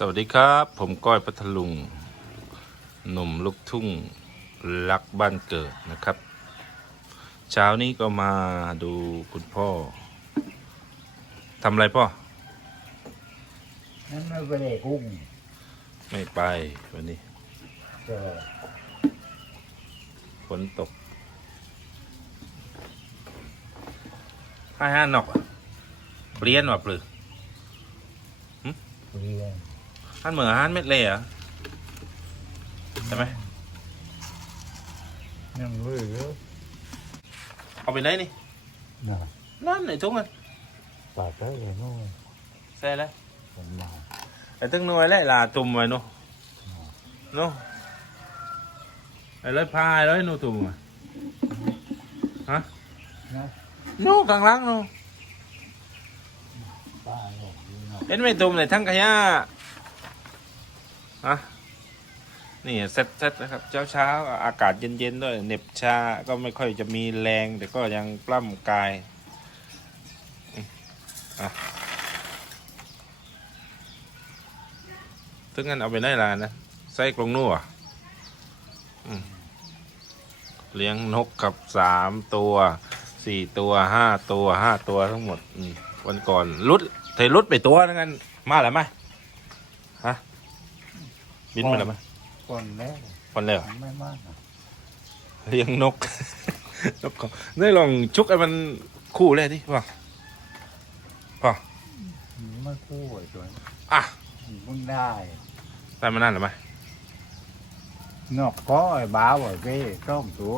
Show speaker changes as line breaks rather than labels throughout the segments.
สวัสดีครับ ผมก้อยพัทลุงหนุ่มลูกทุ่งรักบ้านเกิดนะครับ เช้านี้ก็มาดูคุณพ่อทำอะไรพ่อ
นั่นไม่ไปได้กุ้ง
ไม่ไปวันนี้
ก็
ฝนตกให้ห้าหนอกอะเปลี่ยนว่ะปลือ
เรียน
ห้านเหมือห้านเม็ดเลยเหรอใช่ไหม
นั่งเรื่อย
เอาไปไหนนี่
น่ะ
นั่นไหนทุ่งอะ
ปาดไปเลยโน่น
ใช่แล้ว
ผมมา
ไอ้ตึ้งหน่วยแล้วลาตุ่มไว้เนาะเนาะไอ้เลยพายเลยหนูตุ่มอะฮะ
นะ
โน่กลางหลังเนาะ
ป้าบอกดีเนาะ
เห็นไหม่ตุ่มเลยทั้งขยะ ฮะนี่เซ็ตเซ็ตนะครับ เช้าเช้าอากาศเย็นเย็นๆด้วยเหน็บชาก็ไม่ค่อยจะมีแรง แต่ก็ยังปล้ำกายถึงงั้นเอาไปได้ละนะใส่กรงนู่นอะเลี้ยงนกกับสามตัวสี่ตัวห้าตัวห้าตัวทั้งหมดวันก่อนรุดเทรุดไปตัวนั่นกันมาแล้วไหมฮะ บินมาแล้วไหม
ก่อนแล้ว
คนเลยเหรอ
ไม่มากนะ
เลี้ยงนก นกของได้ลองชุกไอ้มันคู่เลยดิว่าป่ะ
ไม่คู่ไอ้ตัวนี้
อะ
มึงได้
ได้มานั่นหรือไม่
นอกก็ไอ้บ้าวไอ้เป้ต้มตัว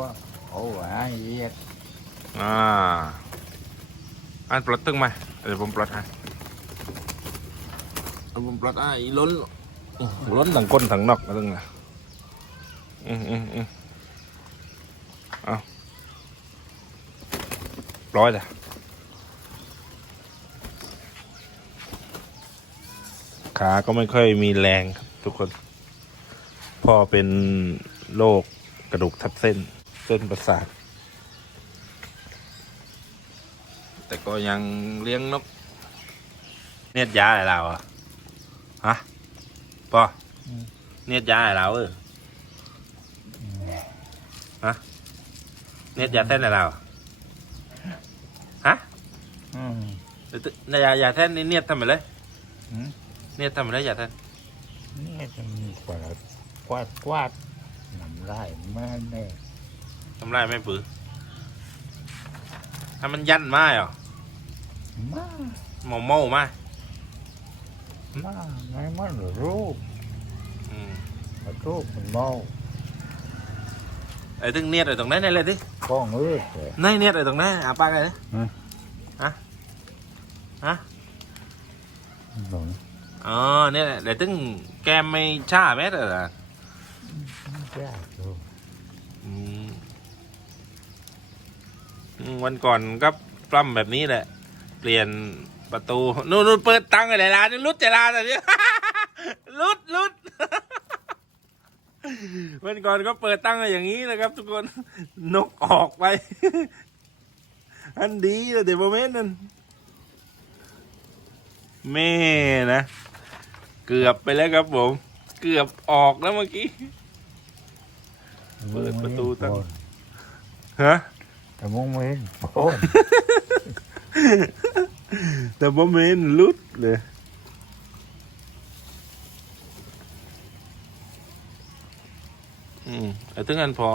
โอ้ยไอ้เหี้ย
อ่าอันปลดตึงไหมเดี๋ยวผมปลดให้เอาผมปลดให้อีล้น อื้อล้นทั้งก้นทั้งนอกมาตึงนะอืมอืมอืมเอาร้อยจ้ะขาก็ไม่ค่อยมีแรงครับทุกคน พ่อเป็นโรคกระดูกทับเส้น เส้นประสาท แต่ก็ยังเลี้ยงนก เนียดยาอะไรเราอะฮะ ปอเนียดยาอะไรเราเออเนียดยาเส้นอะไรเราฮะ
อืม
เดี๋ยวตึนายายาเส้นนี่เนียดทำไมเลย
อืม
เนียดทำไมเลยยาเส้น
นี่จะมีกวาดกวาดกวาดน้ำลายมันเนี่ย
ทำไรไม่ปือถ้ามันยันมาเหรอ
มา
เมาเมามา
มาไงมันรูป
อืม
รูปมันเมา
ไอ้ตึงเนียดไอ้ตรงนั้นนี่เลยดิ
ก้องเอ้ยแต่
นี่เนียดไอ้ตรงนั้นอะปากเลย
หลง
อ๋อเนี่ยเดี๋ยวตึงแกมไม่ชาแม้แต่ละ
ยากอยู่
อืมอืมวันก่อนก็ปล้ำแบบนี้แหละ เปลี่ยน ประตูนู่นนู่นเปิดตังค์อะไรร้านนี่รุดแต่ร้านอะไรเนี่ยรุดรุดวันก่อนก็เปิดตั้งค์อย่างนี้นะครับ ทุกคนนกออกไป อันดีเลยเดี๋ยวโมเมนต์นั้นแม่นะ เกือบไปแล้วครับผม เกือบออกแล้วเมื่อกี้เปิดประตูตั้งฮะ
แต่มองไม่เห็นโอ้ย
แต่โมเมนลุดเลยอืมแต่ถึงนั้นพอ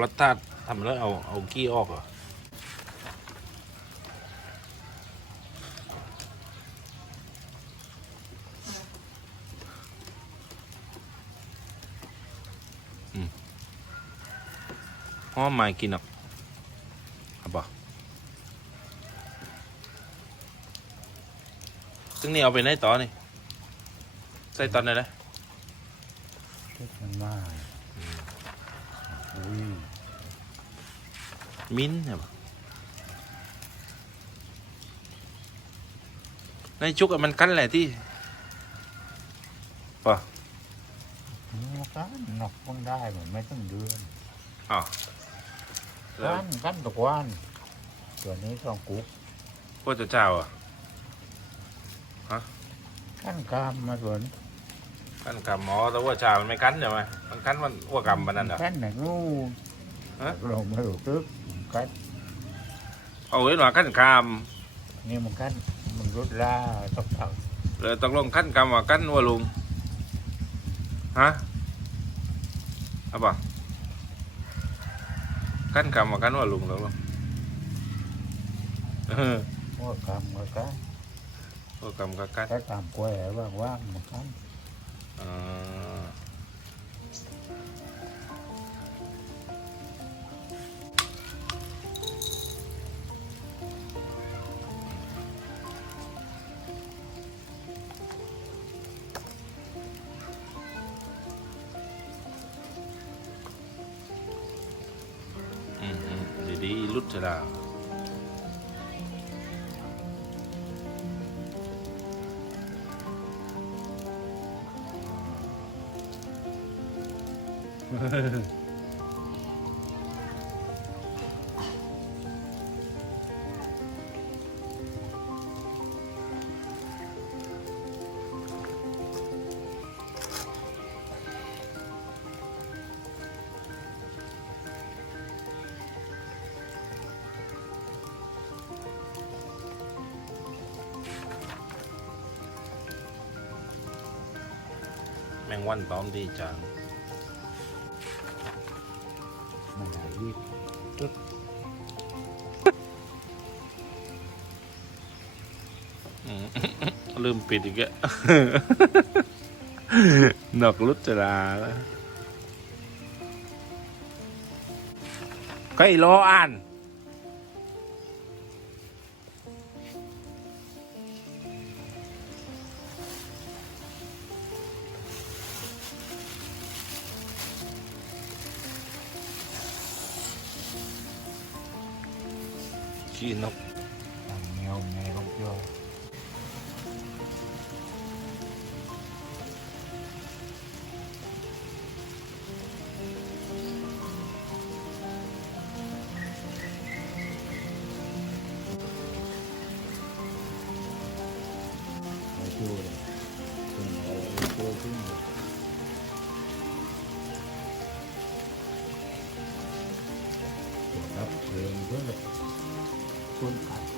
รสชาติทำแล้วเอาเอากี้ออกเหรออืมหอมไม่กินหรอกเอาปะ ซึ่งนี่เอาไปไหนต่อนี่ ใส่ตอนไหนเลย
คิดมันมากอุ้ย
มิ้นท์ใช่ปะในชุกอะมันกันแหละที่ปะ
มันกันนอกมันได้เหมือนไม่ต้องเดือน
อ๋อแล้ว
กันกันตะกวันตัวนี้ต้องกุ๊ก
พวกเจ้าอะ
กันกามมาส่วน
อขั้นกำหมอแต่ว่าชามันไม่คันใช่ไหมมันคันมันอ้วกกำมันนั่นเหรอ
cách này ngu
ฮะ
rồi mới đầu trước cách
เอาไว้หน่อยขั้นก
nhưng mà cách mình rút ra tập thật ำ
เลยตกลงขั้นกำว่าขั้นว่าลุงฮะเอาป่ะขั้นกำว่าขั้นว่าลุงตกลงเออ
có cầm rồi cái
อ้วกกำ กับขั้น
cái cầm quê ở bên quá một cái
อ่าอืมอืมดี แมงวันพร้อมดีจัง
mình lại viết
อืมลืมปิดอีกแล้วนอกรุจราแล้วใครรออ่าน ขี้นก
làm nhiều nghề không chưa ไม่ 说你ณ